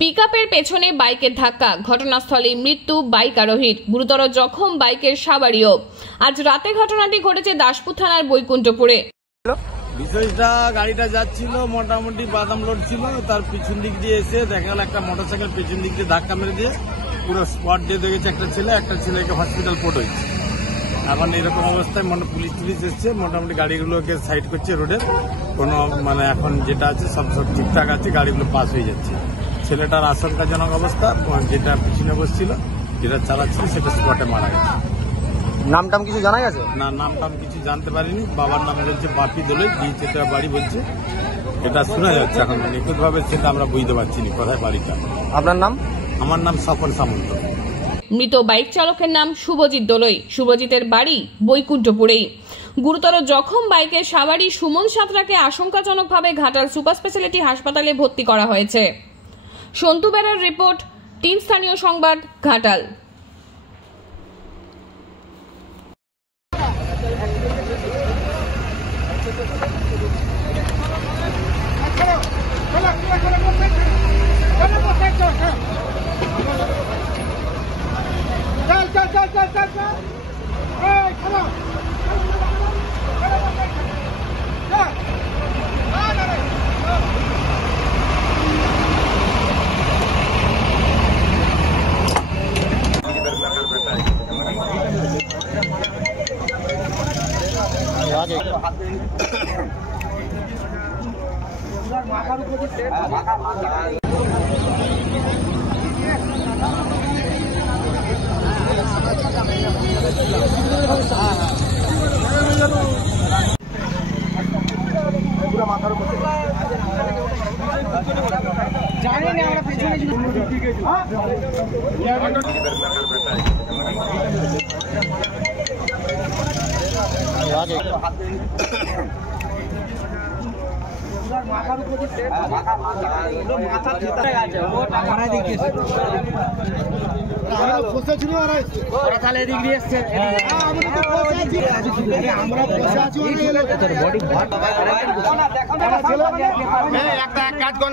পিকআপের পেছনে বাইকের ধাক্কা, ঘটনাস্থলে মৃত্যু বাইক আরোহীর, গুরুতর জখম বাইকের সাবারিও। আজ রাতে ঘটনাটি ঘটেছে দাসপুর থানার বৈকুণ্ঠপুরে। বিষয়টা গাড়িটা যাচ্ছিল মোটামুটি বাদাম লোড ছিল, তার পিছন দিক দিয়ে এসে দেখা গেল একটা মোটরসাইকেল পেছন দিক দিয়ে ধাক্কা মেরে দিয়ে পুরো স্পট দিয়ে দেখেছে একটা ছেলেকে হসপিটাল পোর্ট হয়েছে। এখন এরকম অবস্থায় পুলিশ এসছে, মোটামুটি গাড়িগুলোকে সাইড করছে রোডের, কোনো এখন যেটা আছে সব ঠিকঠাক আছে, গাড়িগুলো পাস হয়ে যাচ্ছে। ছেলেটার আশঙ্কাজনক অবস্থা, যেটা পিছনে বসছিল যেটা চালাচ্ছিল সেটা স্পটে মারা গেছে। নামটাম কিছু জানা গেছে? না, নামটাম কিছু জানতে পারিনি। বাবার নাম বলছে বাপি দোলই, দিয়েছে বাড়ি বলছে, এটা শোনা যাচ্ছে। এখন নিখুঁতভাবে সেটা আমরা বুঝতে পারছি না কোথায় বাড়িটা। আপনার নাম? আমার নাম স্বপন সামন্ত। মৃত বাইক চালকের নাম শুভজিৎ দোলই। শুভজিতের বাড়ি বৈকুণ্ঠপুরেই। গুরুতর জখম বাইকের সাবারি সুমন সাঁতরাকে আশঙ্কাজনকভাবে ঘাটাল সুপার স্পেশালিটি হাসপাতালে ভর্তি করা হয়েছে। সন্তু বেরার রিপোর্ট, 3 স্থানীয় সংবাদ, ঘাটাল।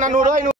আমরা